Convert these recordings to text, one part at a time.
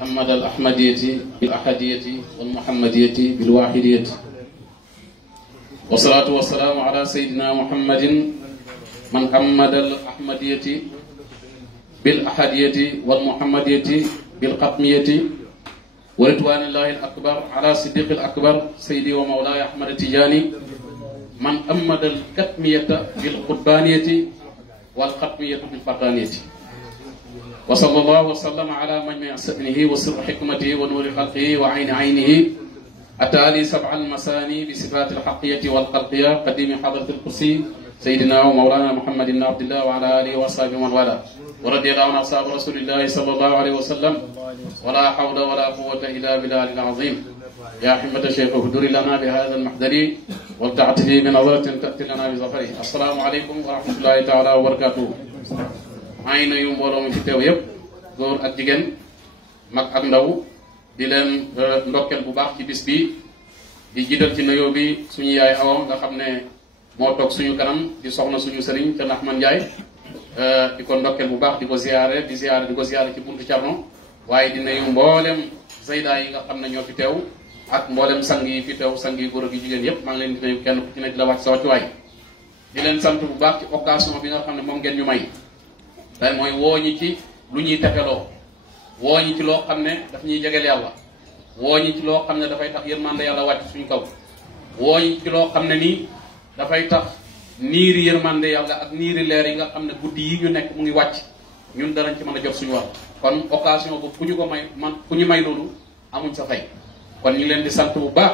محمد الأحمدية بالأحدية والمحمدية بالواحدية والصلاة والسلام على سيدنا محمد من حمد الأحمدية بالأحدية والمحمدية بالقطمية ورضوان الله الأكبر على صديق الأكبر سيدي ومولاي أحمد التجاني من أمد الكتمية بالقربانية والقطمية بالفردانية وصلى الله وسلم على مجمع سبنه وسر حكمته ونور خلقه وعين عينه أتالي سبع المساني بصفات الحقية والخلقية قديم حضرة القدسي سيدنا ومولانا محمد بن عبد الله وعلى آله وصحبه ومن والاه ورضي الله عن أصحاب رسول الله صلى الله عليه وسلم ولا حول ولا قوة إلا بالله العظيم يا حمة الشيخ اهدر لنا بهذا المحضر والتعطف بنظرة تأتي لنا بظفره السلام عليكم ورحمة الله تعالى وبركاته maa ngi nuyu mbooloo mi fi teew yëpp góor ak jigéen mag ak ndaw di leen ndokkeel bu baax ci bis bi di jiital ci nuyoo bi suñu yaay Awa nga xam ne moo toog suñu kanam di soxna suñu sëriñ te Ahmad Ndiaye di ko ndokkeel bu baax di ko ziyaare ci buntu Carno waaye di nuyu mboolem Zeyda yi nga xam ne ñoo fi teew ak mboolem sang yi fi teew sang yi góor ak jigéen yëpp maa ngi leen di nuyu kenn ku ci nekk di la wàcc sa wàccuwaay di leen sant bu baax ci occasion bi nga xam ne moom ngeen ñu may day mooy woo ñi ci lu ñuy tefeloo woo ñi ci loo xam ne daf ñuy jegeel yàlla woo ñi ci loo xam ne dafay tax yërmande yàlla wàcc suñu kaw woo ñi ci loo xam ne nii dafay tax niiri yërmande yàlla ak niiri leer yi nga xam ne guddi yi ñu nekk mu ngi wàcc ñun danañ ci mën a jot suñu war kon occasion boobu ku ñu ko may ku ñu may loolu amuñ sa fay kon ñu leen di sant bu baax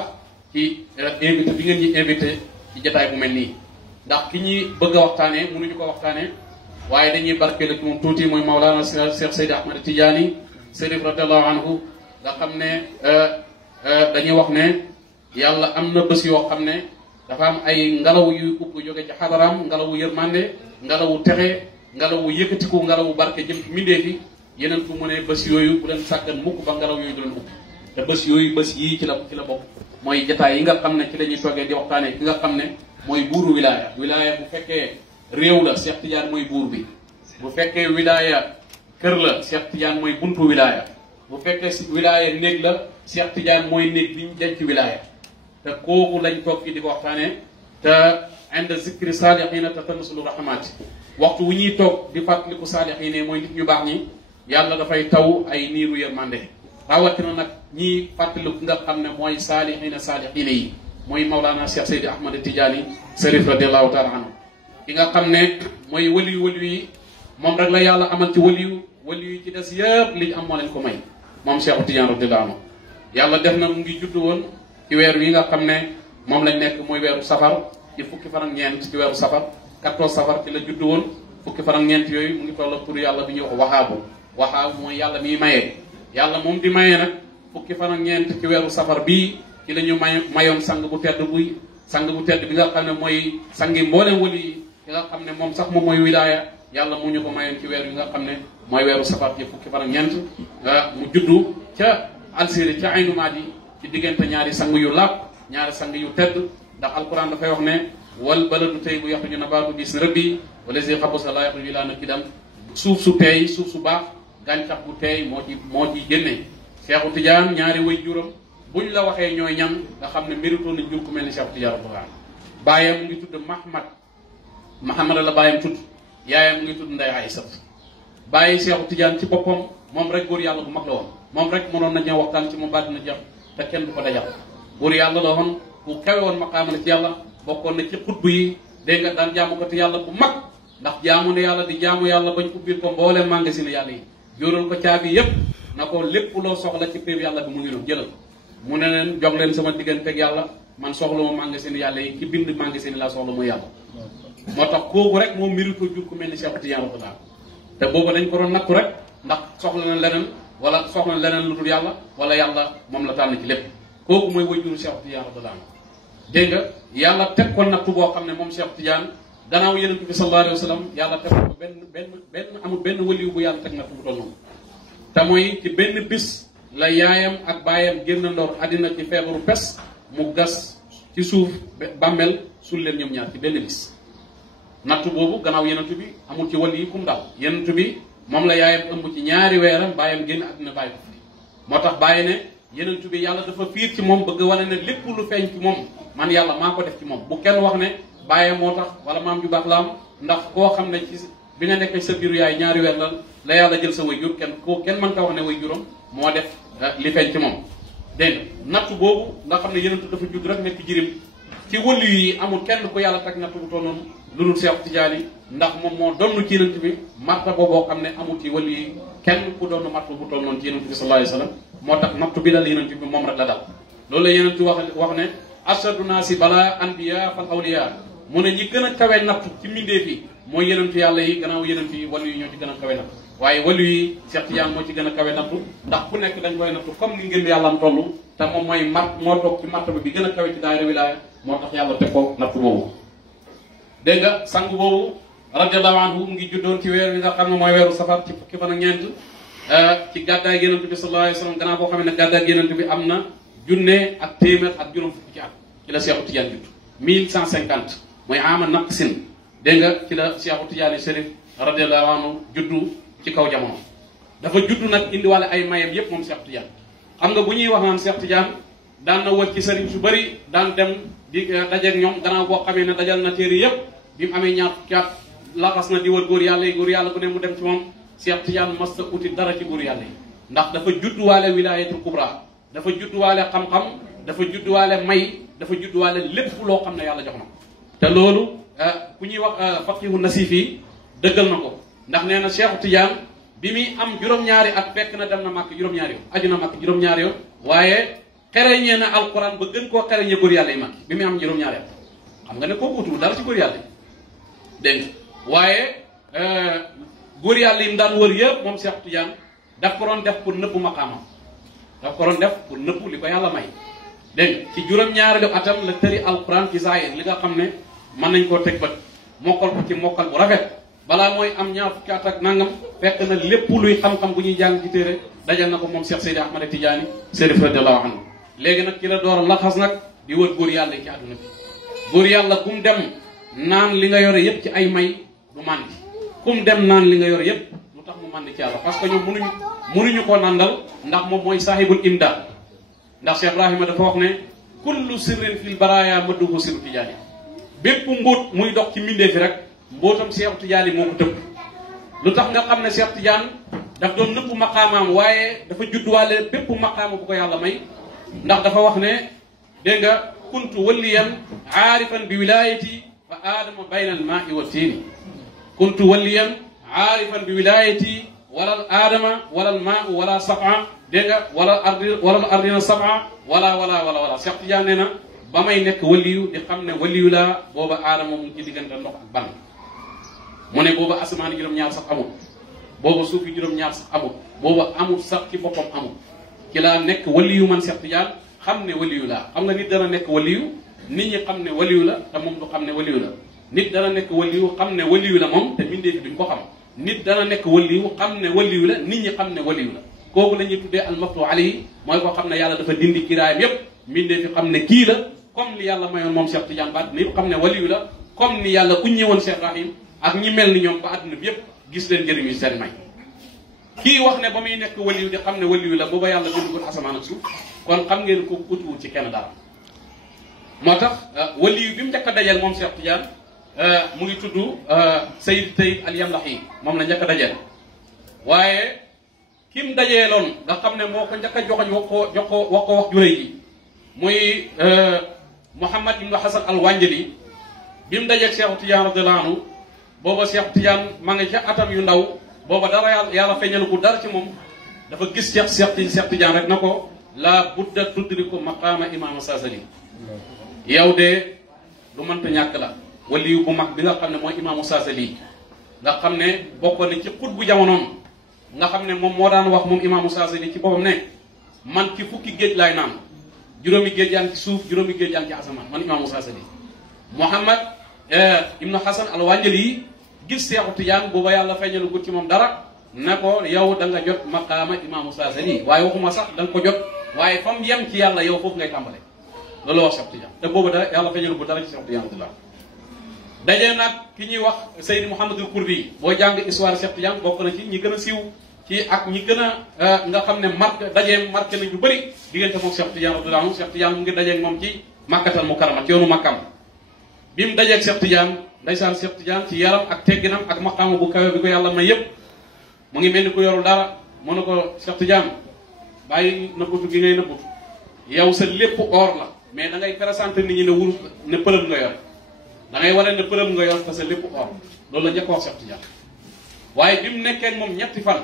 ci invité bi ngeen ñu invité ci jotaay bu mel nii ndax ki ñuy bëgg a waxtaanee mënuñu ko waxtaanee waaye dañuy barkeelu ci moom tuuti mooy Mawlana Cheikh Seydi Ahmad Tidiane Serif radiallahu anhu nga xam ne dañuy wax ne yàlla am na bés yoo xam ne dafa am ay ngelaw yu upp jóge ci xadaraam ngelawu yërmande ngelawu texe ngelawu yëkkatiku ngelawu barke jëm ci mbindeef yi yeneen fu mu ne bés yooyu bu leen sàggan mukk ba ngelaw yooyu du leen upp te bés yooyu bés yii ci la bokk mooy jotaay yi nga xam ne ci la ñuy toogee di waxtaanee ki nga xam ne mooy buuru wilaaya wilaaya bu fekkee réew la Cheikh Tidiane mooy buur bi bu fekkee wilaaya kër la Cheikh Tidiane mooy buntu wilaaya bu fekkee si wilaaya néeg la Cheikh Tidiane mooy néeg bi ñu denc wilaaya te kooku lañ toog fi di ko waxtaanee te inda zikri saalihiina tatanazzalu rahmaati waxtu wu ñuy toog di fàttaliku saalihiina mooy nit ñu baax ñi yàlla dafay taw ay niiru yërmande rawatina nag ñiy fàttaliku nga xam ne mooy saalihiina yi mooy Mawlana Cheikh Seydi Ahmad Tidiane Serif radiallahu taala anhu ki nga xam ne mooy waliyu yi moom rek la yàlla amal ci waliyu yi ci des yëpp li ñu am moo leen ko may moom Cheikh Tidiane radiyallahu anhu yàlla def na mu ngi juddu woon ci weer wi nga xam ne moom lañ nekk mooy weeru safar ci fukki fan ak ñeent ci weeru safar 14 safar ci la juddu woon fukki fan ak ñeent yooyu mu ngi toll pour yàlla bi ñuy wax waxaabu mooy yàlla miy mayee yàlla moom di mayee nag fukki fan ak ñeent ci weeru safar bii ci la ñu mayoon sang bu tedd bi nga xam ne mooy sangi mbooleem wali yi ki nga xam ne moom sax moom mooy wilaaya yàlla mu ñu ko mayoon ci weer yi nga xam ne mooy weeru safar ci fukki fan ak ñeent mu juddu ca Algérie ca Aynu Maadi ci diggante ñaari sang yu laab ñaari sang yu tedd ndax alquran dafay wax ne wal baladu tayyibu yaxruju nabaatu bi izni rabbi wallazi xabusa laa yaxruju illaa nakidan suuf su teey suuf su baax gàncax bu teey moo ci génne Cheikhu Tidiane ñaari way juram buñ la waxee ñooy ñan nga xam ne mérito nañ jur ku mel ni Cheikhu Tidiane radiyallahu baayam mu ngi tudd Mahamad la baayam tudd yaayam mu ngi tudd Ndeye Aïssa bàyyi Cheikhu Tidiane ci boppam moom rek góor yàlla bu mag la woon moom rek mënoon na ñëw waxtaan ci moom baat na jeex te kenn du ko dajal góor yàlla la woon ku kawe woon maqaama la ci yàlla bokkoon na ci xutbu yi dégg nga daan jaamu ko te yàlla bu mag ndax jaamu ne yàlla di jaamu yàlla bañ ubbil ko mbooleem magasin yàlla yi jóoral ko caabi yépp na ko lépp loo soxla ci péeb yàlla bi mu ngi doon jëlal mu ne leen jox leen sama digganteeg yàlla man soxla ma magasin yàlla yi ki bind magasin laa soxla mooy yàlla moo tax kooku rek moo mérito jur ku mel ni Cheikh Tidiane radiyallahu te booba dañ ko doon nattu rek ndax soxla na leneen wala soxla na leneen lu dul yàlla wala yàlla moom la tànn ci lépp kooku mooy wajuru Cheikh Tidiane radiyallahu dégg nga yàlla teg ko nattu boo xam ne moom Cheikh Tidiane gannaaw Yonent bi sallallahu alayhi wa sallam yàlla teg ko amul benn waliyu bu yàlla teg nattu bu toll noonu te mooy ci benn bis la yaayam ak baayam génn ndoor àddina ci feebaru pes mu gas ci suuf bàmmeel sul leen ñoom ñaar ci benn bis nattu boobu gannaaw Yonent bi amul ci wali yi kum daal Yonent bi moom la yaayam ëmb ci ñaari weeram baayam génn àddina bàyyi ko fi moo tax bàyyi ne yenentu bi yàlla dafa fiir ci moom bëgg wane ne lépp lu feeñ ci moom man yàlla maa ko def ci moom bu kenn wax ne bàyyee moo tax wala maam ju baax la am ndax koo xam ne ci bi nga nekkee sa biiru yaay ñaari weer la yàlla jël sa way jur kenn mën ta wax ne way juram moo def li feeñ ci moom dégg nga natt boobu nga xam ne yenentu dafa judd rek nekk jirim ci wëllu yi amul kenn ku yàlla teg natt bu toll noonu lu dul Seex Tijaani ndax moom moo donn ci yenent bi martaba boo xam ne amul ci wëllu yi kenn ku doon martaba bu toll noonu ci yenent bi sallallahu alayhi wasallam moo tax natt bi dal yenent bi moom rek la dal loolu la yenent wax ne ashadu naasi balaa anbiya fal awliya mu ne ñi gën a kawe natt ci mbindeef yi mooy yenentu yàlla yi gannaaw yenent yi wàllu yi ñoo ci gën a kawe natt waaye wàllu yi Seex Tijaan moo ci gën a kawe nattu ndax ku nekk dañ koy nattu comme ni ngeen yàlla am toll te moom mooy moo toog ci martaba bi gën a kawe ci daayira wilaaya moo tax yàlla teg ko nattu boobu dégg nga sang boobu radiyallahu anhu mu ngi juddoon ci weer wi nga xam ne mooy weeru safar ci fukki fan ak ñeent ci gàddaay yenent bi sallallahu alayhi wasallam gannaaw boo xam ne gàddaay yenent bi am na junne ak téeméer ak juróom fukki ci at ci la Seexu Tijaan judd 1150 mooy ama naqsin dégg nga ci la Seexu Tijaan Sharif radiyallahu anhu juddu ci kaw jamono dafa juddu nag indiwaale ay mayam yépp moom Seexu Tijaan xam nga bu ñuy wax naan Seexu Tijaan daan na wër ci sëriñ su bëri daan dem di dajeeg ñoom gannaaw boo xamee ne dajal na téere yépp bi mu amee ñaar fukki at laxas na di wër góor yàlla yi góor yàlla ku ne mu dem ci moom Seex Tijaan mas ta uti dara ci góor yàlla yi ndax dafa judduwaale wilaayatul kubra dafa judduwaale xam-xam dafa judduwaale may dafa judduwaale lépp loo xam ne yàlla jox na ko te loolu ku ñuy wax faqihu nasif yi dëggal na ko ndax nee na Seexu Tijaan bi muy am juróom-ñaari at fekk na dem na màkk juróom-ñaari yoon aju na màkk juróom-ñaari yoon waaye xereñee na alquran ba gën koo xereñee góor yàlla yi màkk bi muy am juróom-ñaari at xam nga ne koo utul dara ci góor yàlla yi dégg nga waaye góor yàlla yi mu daan wër yëpp moom Seexu Tijaan daf ko doon def pour nëbbu maqaamam daf ko doon def pour nëbbu li ko yàlla may dégg nga ci juróom-ñaareelu atam la tëri alquran ci zaahir li nga xam ne mën nañ koo teg bët mokkal ko ci mokkal bu rafet balaa mooy am ñaar fukki at ak nangam fekk na lépp luy xam-xam bu ñuy jàng ci téere dajal na ko moom Cheikh Seydi Ahmad Tidiane Chérif radiyallahu anhu léegi nag ci la door a laxas nag di wër góor yàlla yi ci àdduna bi góor yàlla kum dem naan li nga yore yépp ci ay may du màndi kum dem naan li nga yore yépp lu tax mu màndi ci yàlla parce que ñoom mënuñu koo nandal ndax moom mooy saahibul imdaad ndax Cheikh Ibrahima dafa wax ne kullu sirrin fil baraaya madduhu sirru Tijaani bépp mbóot muy dox ci mbindee fi rek mbootam Seexu Tijaan moo ko tëbb lu tax nga xam ne Seex Tijaan daf doon nëpp maqaamaam waaye dafa judduwaale bépp maqaama bu ko yàlla may ndax dafa wax ne dégg nga kuntu waliyan aarifan bi wilayati fa aadama bayna al maai wa tiini kuntu waliyan aarifan bi wilayati wala al aadama wala al maa wala sab'a dégg nga wala al ardina sab'a wala Seex Tijaan nee na ba may nekk waliyu di xam ne waliyu laa booba aadama mu ci diggante ndox ak ban mu ne booba asamaan juróom-ñaar sax amul booba suuf yi juróom-ñaar sax amul booba amul sax ci boppam amul ci laa nekk waliyu man Seex Tijaan xam ne waliyu laa xam nga nit dana nekk waliyu nit ñi xam ne waliyu la te moom du xam ne waliyu la nit dana nekk waliyu xam ne waliyu la moom te mbindee fi duñ ko xam nit dana nekk waliyu xam ne waliyu la nit ñi xam ne waliyu la kooku la ñuy tuddee almaftu alayhi mooy koo xam ne yàlla dafa dindi kiraayam yépp mbindee fi xam ne kii la comme li yàlla mayoon moom Seex Tijaan ba àdduna yëpp xam ne waliyu la comme ni yàlla ku ñëwoon Seex Ibrahim ak ñi mel ni ñoom ba àdduna bi yëpp gis leen njëriñu seen may kii wax ne ba muy nekk waliyu di xam ne waliyu la booba yàlla bindugul asamaan ak suuf kon xam ngeen ko utiwul ci kenn dara moo tax waliyu bi mu njëkk a dajeel moom Seex Tijaan mu ngi tudd Sayyid Tayyib al-Yamlahi moom la njëkk a dajeel waaye kim dajeeloon nga xam ne moo ko njëkk a joxoñ wax ko wax ju rëy ji muy Muhammad ibn Hasan al-Wanjali bi mu dajeeg Seexu Tijaan radiyallahu anhu booba Seexu Tijaan ma nga ca atam yu ndaw booba dara yàlla feeñal ko dara ci moom dafa gis Seex Tijaan rek na ko la budda tudriku maqaama imaam Saasali yow de du mënta ñàkk la waliyu bu mag bi nga xam ne mooy imaamu Saasali nga xam ne bokk na ci xut bu jamonoom nga xam ne moom moo daan wax moom imaamu Saasali ci boppam ne man ci fukki géej laay naan juróomi géej yaa ngi ci suuf juróomi géej yaa ngi ci asamaan man imaamu Saasali Muhammad ibnu Hasan al-Wanjali gis Seexu Tijaan booba yàlla feeñalu ko ci moom dara ne ko yow da nga jot maqaama imaamu Saasali waaye waxuma sax da nga ko jot waaye fam yem ci yàlla yow foofu ngay tàmbale loolu wax Seexu Tijaan te booba da yàlla feeñalu ko dara ci Seexu Tijaan la dajee nag ki ñuy wax Seydi Mouhamadul Kurdi boo jàng histoire Seexu Tijaan bokk na ci ñi gën a siiw ci ak ñi gën a nga xam ne marqué nañ lu bëri diggante moom Cheikh Tidiane radiyallahu anhu. Cheikh Tidiane mu ngi dajeeg moom ci Makkatal Mukarrama ci yoonu Makkam bi mu dajeeg Cheikh Tidiane ndeysaan Cheikh Tidiane ci yaram ak tegginam ak maqaama bu kawe bi ko yàlla may yëpp mu ngi mel ni ku yorul dara mu ne ko Cheikh Tidiane bàyyi nëbbutu gi ngay nëbbutu yow sa lépp or la mais da ngay présenté nit ñi ne wurus ne përëm nga yor da ngay wane ne përëm nga yor te sa lépp or loolu la njëkk wax Cheikh Tidiane. waaye bi mu nekkee moom ñetti fan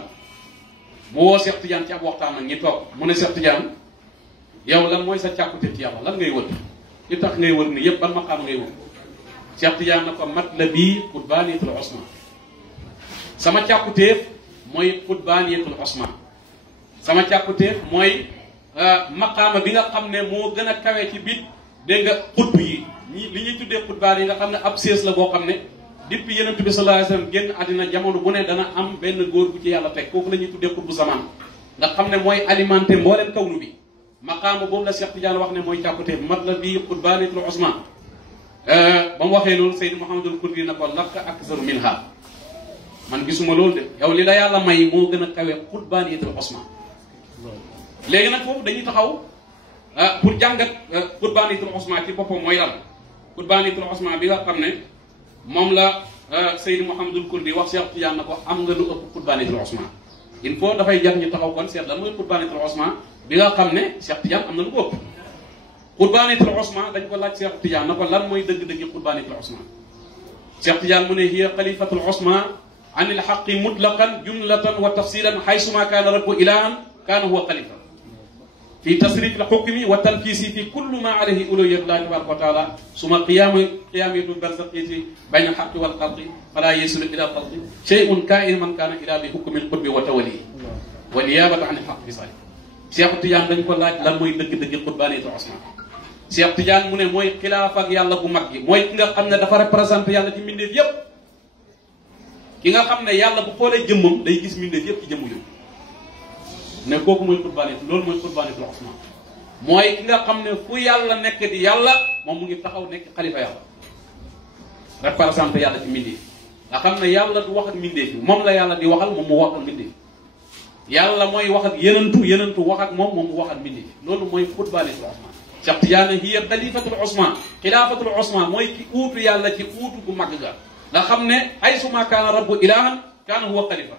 mu woo Cheikh Tidiane ci ab waxtaan ak ñi toog mu ne Cheikh Tidiane yow lan mooy sa càkkute ci yàlla lan ngay wër li tax ngay wër ni yëpp ban maqaam ngay wër. Cheikh Tidiane na ko matlabi qutbaniyatul usma sama càkkuteef mooy qutbaniyatul usma sama càkkuteef mooy maqaama bi nga xam ne moo gën a kawe ci biir dégg nga xutb yi li ñuy tuddee xutbaan yi nga xam ne ab sées la boo xam ne depuis Yonent bi sallallahu alayhi wasallam génn àddina jamono bu ne dana am benn góor bu ci yàlla teg kooku la ñuy tuddee xutbu zaman nga xam ne mooy alimenté mbooleem kawnu bi maqaama boobu la Cheikh Tidiane wax ne mooy càkkuteef matlabi qutbaniyatul usma ba mu waxee loolu Seydou Mouhamadul Kurdi na ko laka aksaru minha man gisuma loolu de yow li la yàlla may moo gën a kawe qutbaniyatul usma. léegi nag foofu dañuy taxaw pour jàngat qutbaniyatul usma ci boppam mooy lan qutbaniyatul usma bi nga xam ne moom la Seydou Mouhamadul Kurdi wax Cheikh Tidiane na ko am nga lu ëpp qutbaniyatul usma. il faut dafay jar ñu taxaw kon seet lan mooy qutbaniyatul usma bi nga xam ne Cheikh Tidiane am na lu ko ëpp. qutbaniyatul usma dañ ko laaj Cheikh Tidiane na ko lan mooy dëgg-dëgg qutbaniyatul usma. Cheikh Tidiane mu ne hiya xalifatul usma an il xaqi mutlaqan jumlatan wa tafsilan xaysuma kaana rabbu ilahan kaana huwa xalifa fi tasrif al xukmi wa tanfisi fi kulli ma alayhi uluhiyatullahi tabaraka wa taala suma qiyamatu barzaqiyati bayna al xaqi wal xalqi fala yasilu ila al xalqi shay'un kaa'in man kaana ila bi hukmi al qutbi wa tawali wa niyabata an al xaq bi sali. Cheikh Tidiane dañ ko laaj lan mooy dëgg-dëgg qutbaniyatul usma. Cheikh Tidiane mu ne mooy xilaaf ak yàlla bu mag gi mooy ki nga xam ne dafa représenté yàlla ci mbindeef yépp ki nga xam ne yàlla bu xoolee jëmmam day gis mbindeef yépp ci jëmmu jëm ne kooku mooy qutbaniyatul loolu mooy qutbaniyatul usma mooy ki nga xam ne fu yàlla nekk di yàlla moom mu ngi taxaw nekk xalifa yàlla représenté yàlla ci mbindeef nga xam ne yàlla du wax ak mbindeef yi moom la yàlla di waxal moom mu wax ak mbindeef yàlla mooy wax ak yenentu wax ak moom mu wax ak mbindeef loolu mooy qutbaniyatul usma. Cheikh Tidiane hiya xalifatul usma xilaafatul usma mooy ki uutu yàlla ci uutu gu mag ga nga xam ne ay suma kaana rabbu ilahan kaana huwa xalifa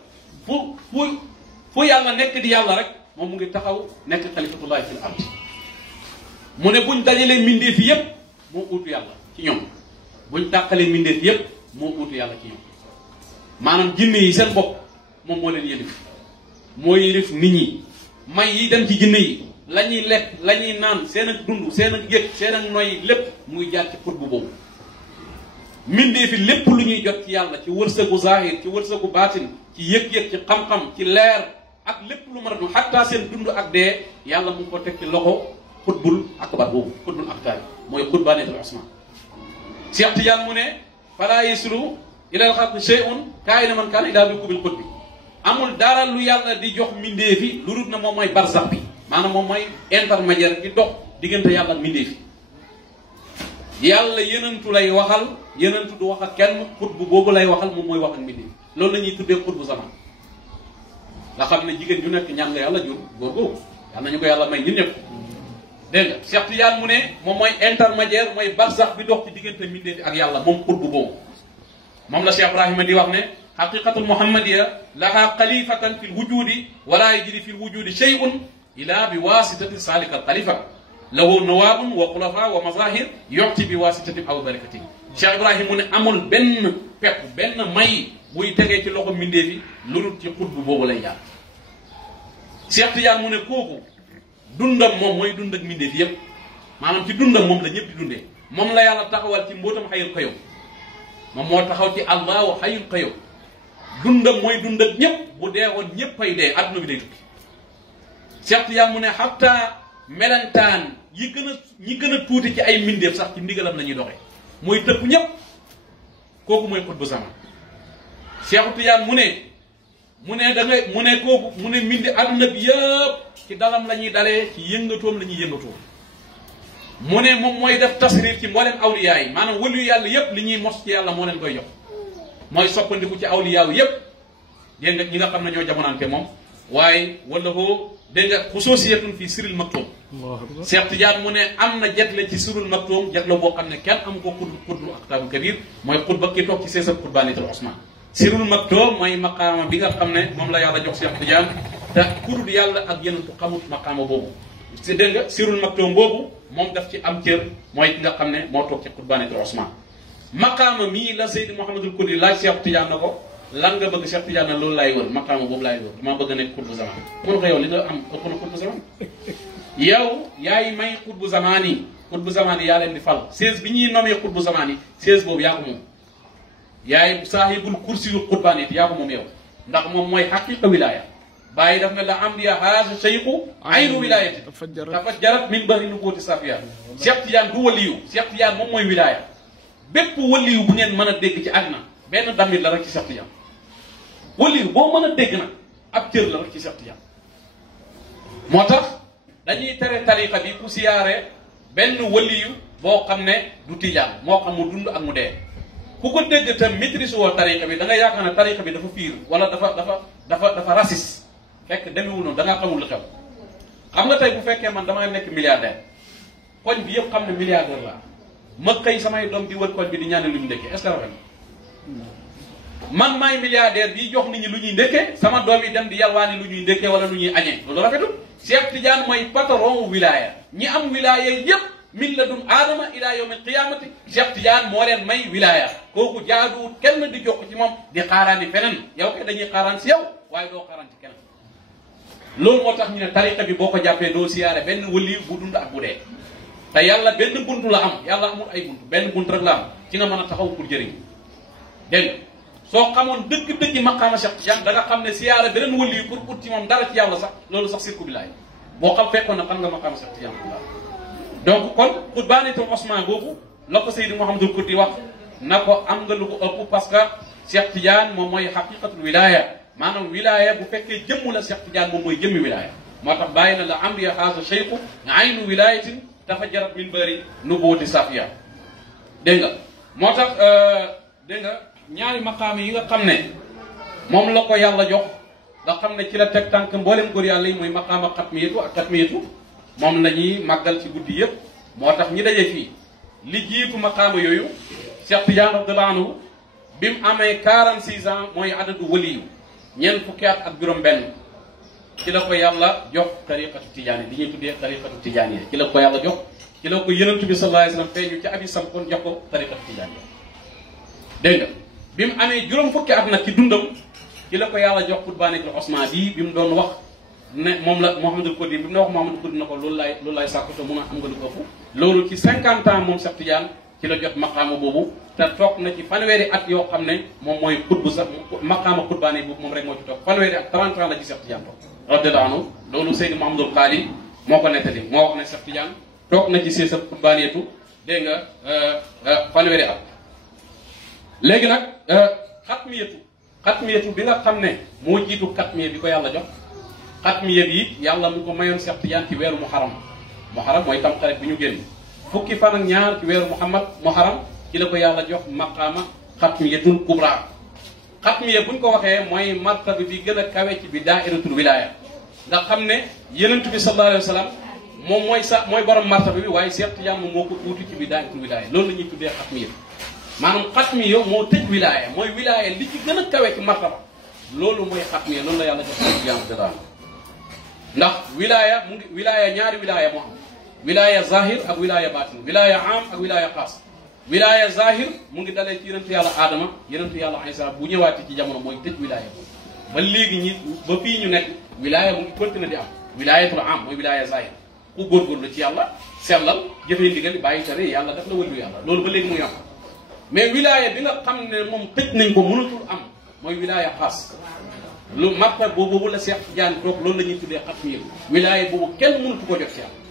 fu yàlla nekk di yàlla rek moom mu ngi taxaw nekk xalifatullahi fil ard mu ne buñ dajalee mbindeef yépp moo uutu yàlla ci ñoom buñ tàqalee mbindeef yépp moo uutu yàlla ci ñoom maanaam jinne yi seen bopp moom moo leen yëlif moo yëlif nit ñi may yi dem ci jinne yi la ñuy lekk la ñuy naan seen ak dund seen ak yëg seen ak noy lépp muy jaar ci xutbu boobu mindee fi lépp lu ñuy jot ci yàlla ci wërsëgu zahir ci wërsëgu baatin ci yëg-yëg ci xam-xam ci leer ak lépp lu mën a dund xatta seen dund ak dee yàlla mu ngi ko teg ci loxo xutbul akbar boobu xutbul akbar mooy qutbaniyatul usma. Cheikh Tidiane mu ne fala yaslu ila al xalqi shay'un kaa'ina man kaana ila bi kubil xutbi amul dara lu yàlla di jox mindee fi lu dul na moom mooy barzax bi maanaam moom mooy intermédiaire di dox diggante yàlla ak mindee fi yàlla yenentu lay waxal yenentu du wax ak kenn xutbu boobu lay waxal moom mooy wax ak mindee fi loolu la ñuy tuddee xutbu zaman nga xam ne jigéen ju nekk ñaan nga yàlla jur góor googu yàlla nañu ko yàlla may ñun ñëpp dégg nga Cheikh Tidiane mu ne moom mooy intermédiaire mooy barzax bi dox ci diggante mindee fi ak yàlla moom xutbu boobu moom la Cheikh Ibrahima di wax ne xaqiqatul muhammadiya laha xalifatan fi lwujudi wala yajri fi lwujudi shay'un ila bi wasitati salika alxalifa lahu nawaabun wa xulafa wa mazahir yoxti bi wasitati aw barakati Cheikh Ibrahima mu ne amul benn pepp benn may buy tegee ci loxo mbindee fi lu dul ci xutbu boobu lay jaar Cheikh Tidiane mu ne kooku dundam moom mooy dund ak mbindee fi yépp maanaam ci dundam moom la ñëpp di dundee moom la yàlla taxawal ci mbootam xayul qayyum moom moo taxaw ci allahu xayul qayyum dundam mooy dund ak ñëpp bu dee woon ñëpp ay dee adduna bi day tukki Cheikh Tidiane mu ne xatta melentaan ñi gën a tuuti ci ay mbindeef sax ci ndigalam la ñuy doxee mooy tëpp ñëpp kooku mooy xutbu zaman Cheikh Tidiane mu ne kooku mu ne mbindi adduna bi yëpp ci dalam la ñuy dalee ci yëngatoom la ñuy yëngatoo mu ne moom mooy def tasrir ci mboolem awliyaa yi maanaam wëlu yàlla yëpp li ñuy mos ci yàlla moo leen koy jox mooy soppandiku ci awliyaa yëpp dégg nga ñi nga xam ne ñoo jamonante moom waaye wala ko dégg nga xusoosiyatun fii siril maktum Cheikh Tidiane mu ne am na jetle ci sirul maktum jetle boo xam ne kenn am ko xutbu aktaabul kabir mooy xutba ki toog ci seesal xutbaanitul Usmaan sirul maktum mooy maqaama bi nga xam ne moom la yàlla jox Cheikh Tidiane te kudul yàlla ak yenentu xamut maqaama boobu si dégg nga sirul maktum boobu moom daf ci am cër mooy ki nga xam ne moo toog ci xutbaanitul Usmaan maqaama mii la Seydi Mouhamadul Kuli laaj Cheikh Tidiane na ko lan nga bëgg Cheikh Tidiane loolu laay wër maqaama boobu laay wër damaa bëgg a nekk xutbu zaman mun ko yow li nga am ëpp na xutbu zaman yow yaay may xutbu zaman yi yaa leen di fal 16 bi ñuy nommé xutbu zaman yi 16 boobu yaa ko moom yaay saahibul kursi yu xutbaan it yaa ko moom yow ndax moom mooy xaqiqa wilaya bàyyi daf ne la am diya haasa cheikhu aynu wilayati tafajjarat min bahri nubuwwati safiya Cheikh Tidiane du waliyu Cheikh Tidiane moom mooy wilaya bépp waliyu bu ngeen mën a dégg ci àddina benn damit la rek ci Cheikh Tidiane waliyu boo mën a dégg nag ab cër la rek ci Cheikh Tidiane moo tax dañuy tere tariqa bi ku siyaare benn waliyu boo xam ne du Tidiane moo xam mu dund ak mu dee ku ko dégg te maîtrise woo tariqa bi da nga yaakaar ne tariqa bi dafa fiir wala dafa raciste fekk demewul noonu da ngaa xamul lu xew xam nga tey bu fekkee man damay nekk milliardaire koñ bi yëpp xam ne milliardaire laa ma xëy samay doom di wër koñ bi di ñaane lu ñu ndékkee est-ce que rafet man maay milliardaire bi jox nit ñi lu ñuy ndékkee sama doom yi dem di yalwaani lu ñuy ndékkee wala lu ñuy añee loolu rafetul Cheikh Tidiane mooy patron wilaya ñi am wilaya yëpp min ladun aadama ila yawmil qiyamati Cheikh Tidiane moo leen may wilaya kooku jaaduwut kenn di jokk ci moom di xaaraani feneen yow kay dañuy xaaraan si yow waaye doo xaaraan ci keneen loolu moo tax ñu ne tariqa bi boo ko jàppee doo siyaare benn wali bu dund ak bu dee te yàlla benn buntu la am yàlla amul ay buntu benn buntu rek la am ci nga mën a taxaw pour jëriñ dégg nga soo xamoon dëgg-dëgg maqaama Cheikh Tidiane da nga xam ne siyaare beneen wali pour ut ci moom dara ci yàlla sax loolu sax sirku billaay boo xam fekkoon ne xam nga maqaama Cheikh Tidiane donc kon xutbaanitul Usmaan boobu la ko Seydi Mouhamadul Kurdi wax na ko am nga lu ko ëpp parce que Cheikh Tidiane moom mooy xaqiqatul wilaya maanaam wilaya bu fekkee jëmm la Cheikh Tidiane moom mooy jëmmi wilaya moo tax bàyyi na la amriya xaasa cheikhu aynu wilayatin tafajjarat min bari nubuwati safiya dégg nga moo tax dégg nga ñaari maqaam yi nga xam ne moom la ko yàlla jox nga xam ne ci la teg tànk mboolem góor yàlla yi muy maqaama xatmiyatu ak xatmiyatu moom la ñuy màggal ci guddi yëpp moo tax ñi daje fii li jiitu maqaama yooyu Cheikh Tidiane radiyallahu anhu bi mu amee 46 ans mooy adadu waliyu ñeent fukki at ak juróom benn ci la ko yàlla jox tariqatu tijaani li ñuy tuddee tariqatu tijaani ci la ko yàlla jox ci la ko yonent bi sallallahu alayhi wasallam feeñu ci abi samkoon jox ko tariqatu tijaani dégg nga bi mu amee juróom fukki at nag ci dundam ci la ko yàlla jox xutbaanitul Usmaan bi mu doon wax ne moom la Mouhamadul Kurdi bi mu ne wax Mouhamadul Kurdi na ko loolu laay sàkku te mun a am nga lu ko ëpp loolu ci 50 ans moom Cheikh Tidiane ci la jot maqaama boobu te toog na ci fanweeri at yoo xam ne moom mooy xutbu sax maqaama xutbaani boobu moom rek moo ci toog fanweeri at 30 ans la ci Cheikh Tidiane toog radiyallahu anhu loolu Seydi Mouhamadul Xaali moo ko nettali moo wax ne Cheikh Tidiane toog na ci seesab xutbaaniyatu dégg nga fanweeri at léegi nag xatmiyatu bi nga xam ne moo jiitu xatmiya bi ko yàlla jox xatmiya bi yàlla mu ko mayoon Cheikh Tidiane ci weeru muharram mooy tamxarit bi ñu génn fukki fan ak ñaar ci weeru muharram ci la ko yàlla jox maqaama xatmiyatul kubra xatmiya buñ ko waxee mooy martaba bi gën a kawe ci bi daa'iratul wilaya nga xam ne yonent bi sallallahu alayhi wa sallam moom mooy borom martaba bi waaye Cheikh Tidiane moom moo ko uutu ci bi daa'iratul wilaya loolu la ñuy tuddee xatmiya maanaam xatmiya moo tëj wilaya mooy wilaya li ci gën a kawe ci martaba loolu mooy xatmiya loolu la yàlla jox Cheikh Tidiane dara ndax wilaya ñaari wilaya moo am wilaya zahir ak wilaya batin wilaya am ak wilaya xaas wilaya zahir mu ngi dalee ci yonentu yàlla Adama yonentu yàlla Isa bu ñëwaatee ci jamono mooy tëj wilaya ba léegi ñi ba fii ñu nekk wilaya mu ngi continué di am wilayatul am mooy wilaya zahir ku góorgóorlu ci yàlla sellal jëfee ndigal bàyyi tere yàlla daf la wëllu yàlla loolu ba léegi mu yokk mais wilaya bi nga xam ne moom tëj nañ ko mënatul am mooy wilaya xaas lu marta boobu la Cheikh Tidiane toog loolu la ñuy tuddee xatmiya wilaya boobu kenn mënatu ko jot ci yàlla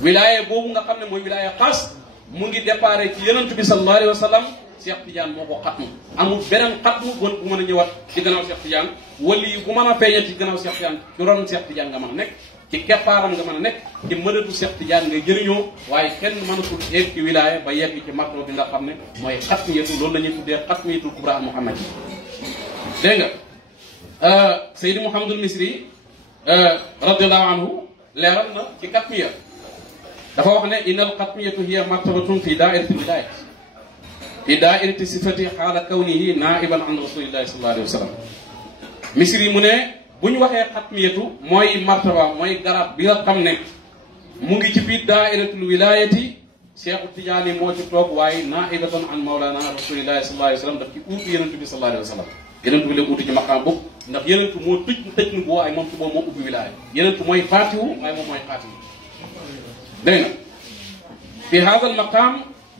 wilaya boobu nga xam ne mooy wilaya xaas mu ngi déparé ci yonent bi sallallahu alayhi wa sallam Cheikh Tidiane moo ko xatmu amul beneen xatmu bu mën a ñëwaat ci gannaaw Cheikh Tidiane wali bu mën a feeñal ci gannaaw Cheikh Tidiane ci ron Cheikh Tidiane nga mën a nekk ci keppaaram nga mën a nekk ci mënatu Cheikh Tidiane ngay jëriñoo waaye kenn mënatul egg ci wilaya ba yegg ci martaba bi nga xam ne mooy xatmiyatu loolu la ñuy tuddee xatmiyatul kubra Muhammad dégg nga Seydi Mouhamadul Misri radiallahu anhu leeral na ci xatmiya dafa wax ne innal xatmiyatu hiya martabatun fi daairati wilayat fi daairati sifati xaala kawnihi naiban an rasulillahi sallallahu alayhi wa sallam. Misri mu ne bu ñu waxee xatmiyatu mooy martaba mooy garab bi nga xam ne mu ngi ci biir daairatul wilayati Cheikh Tidiane moo ci toog waaye naibatan an mawlana rasulillahi sallallahu alayhi wa sallam daf ci uutu yenentu bi sallallahu alayhi wa sallam. yenentu bi la uutu ci maqaam boobu ndax yenentu moo tëj nu bu waaye moom ci boobu moo ubbi wilaaya yenentu mooy faatihu waaye moom mooy xaatimu. dégg nga fi hada al maqam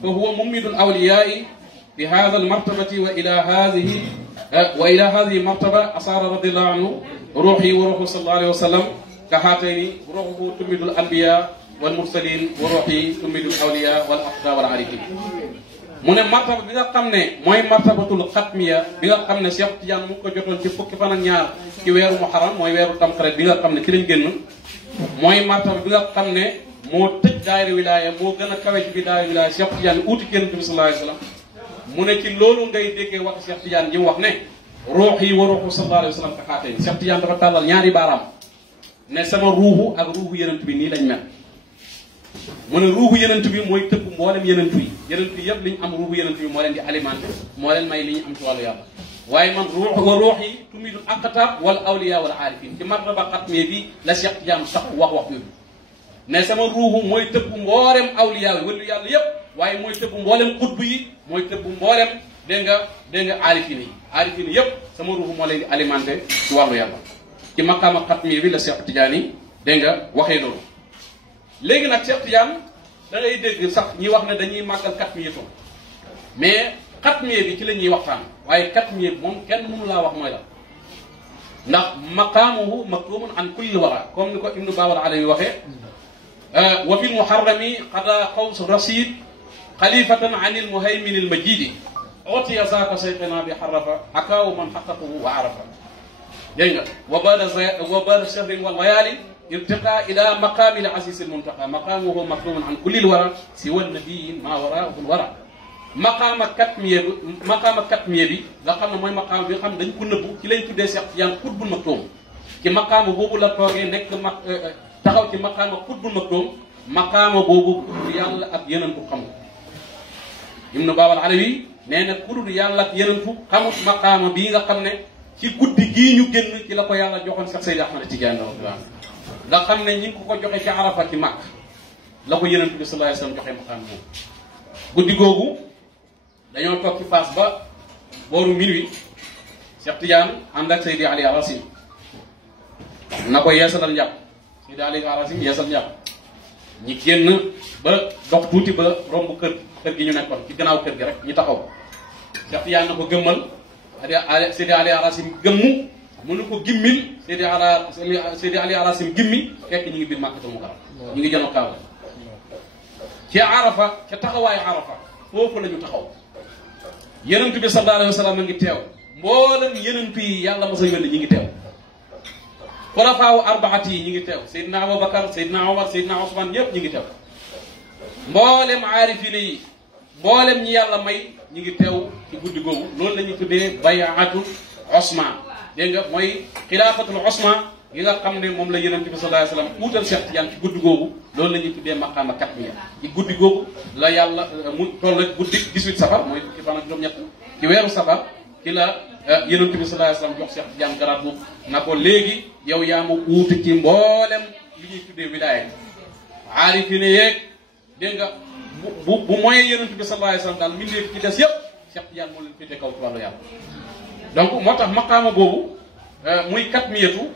fa huwa mummidu al awliyai fi hada al martabati wa ila hadihi martaba asara radiallahu anhu ruuxi wa ruuxu sallallahu alayhi wa sallam ka haatayni ruuxuhu tummidu al anbiya wal mursalin wa ruuxi tummidu al awliya wal aqda wal arifin. mu ne martaba bi nga xam ne mooy martabatul xatmiya bi nga xam ne Cheikh Tidiane mu ngi ko jotoon ci fukki fan ak ñaar ci weeru muharram mooy weeru tamxarit bi nga xam ne ci lañ génn mooy martaba bi nga xam ne moo tëj daayira wilaaya moo gën a kawe ci bi daayira wilaaya Cheikh Tidiane uuti Yonent bi sallallahu alayhi wa sallam. mu ne ci loolu ngay déggee wax Cheikh Tidiane ji mu wax ne ruux yi wa ruuxu sallallahu alayhi wa sallam ka xaatee Cheikh Tidiane dafa tàllal ñaari baaraam ne sama ruuxu ak ruuxu Yonent bi nii lañ mel. mu ne ruuxu yenent bi mooy tëbb mboolem yenentu yi yëpp li ñu am ruuxu yenent bi moo leen di alimenté moo leen may li ñu am ci wàllu yàlla waaye man ruux wa ruux yi tumidul aqtaab wala awliya wala aarifin ci martaba xatmiya bi la Cheikh Tidiane sax wax yooyu ne sama ruuxu mooy tëbb mboolem awliya yi wala yàlla yëpp waaye mooy tëbb mboolem xutbu yi mooy tëbb mboolem dégg nga aarifin yi yëpp sama ruuxu moo leen di alimenté ci wàllu yàlla ci maqaama xatmiya bi la Cheikh Tidiane yi dégg nga waxee loolu. léegi nag Cheikh Tidiane da ngay dégg sax ñi wax ne dañuy màggal xatmiya mais xatmiya bi ci la ñuy waxtaan waaye xatmiya bi moom kenn mënu laa wax mooy la ndax maqaamuhu maktumun an kulli wara comme ni ko Ibnu Baawal Alawi waxee wa fil muharrami qada qaws rasid xalifatan an il muhaymin il majidi otiya zaaka sayqina bi xarafa akaaw man xaqaqahu wa arafa dégg nga wa bada shahrin wa layaali irtiqa ila maqaami l aziz al muntaqa maqaamuhu maktumun an kulli l wara siwa nabiyin maa waraahu l wara maqaama katmiya bi nga xam ne mooy maqaama bi nga xam ne dañ ko nëbbu ci lañ tuddee Cheikh Tidiane xutbul maktuum ci maqaama boobu la toogee nekk taxaw ci maqaama xutbul maktuum maqaama boobu yàlla ak yeneen bu xamul Ibnu Baawal Alawi nee na ku dul yàlla ak yeneen fu xamut maqaama bii nga xam ne ci guddi gii ñu génn ci la ko yàlla joxoon Cheikh Seydi Ahmad Tidiane nga xam ne ñi ngi ko joxe ci Arafa ci Makka la ko Yonent bi sallallahu alayhi wasallam joxe maqaam boobu guddi googu dañoo toog ci Fass ba booru minuit Cheikh Tidiane ànd ak Seydi Ali Arasim na ko yeesalal njàpp Seydi Ali Arasim yeesal njàpp ñi génn ba dox tuuti ba romb kër gi ñu nekkoon ci gannaaw kër gi rek ñu taxaw Cheikh Tidiane na ko gëmmal Seydi Ali Arasim gëmmu mënu ko gimmil Seydi Ali Arasim gimmi fekk ñu ngi biir Makkatul Mukarram ñu ngi jëno Kaaba ci Arafa ca taxawaayu Arafa foofu la ñu taxaw Yonent bi sallallahu alayhi wa sallam a ngi teew mboolem yonent yi yàlla mos a yónni ñi ngi teew xulafaawu arbaat yi ñi ngi teew Seydina Abubakar Seydina Omar Seydina Ousmane ñëpp ñi ngi teew mboolem aarifine yi mboolem ñi yàlla may ñi ngi teew ci guddi googu loolu la ñuy tuddee bayaatu Osman dégg nga mooy xilaafatul Osman yi nga xam ne moom la Yonent bi sallallahu alayhi wa sallam uutal Cheikh Tidiane ci guddi googu loolu la ñuy tuddee maqaama katmiya ci guddi googu la yàlla mu toll rek guddi 18 safar mooy fukki fan ak juróom-ñett ci weeru safar ci la Yonent bi sallallahu alayhi wa sallam jox Cheikh Tidiane garaat boobu na ko léegi yow yaa ma uuti ci mboolem li ñuy tuddee wilaaya aarifine yeeg dégg nga bu moyee Yonent bi sallallahu alayhi wa sallam daal mbindeef ci des yëpp Cheikh Tidiane moo leen féete kaw ci wàllu yàlla donc moo tax maqaama boobu muy katmiyatu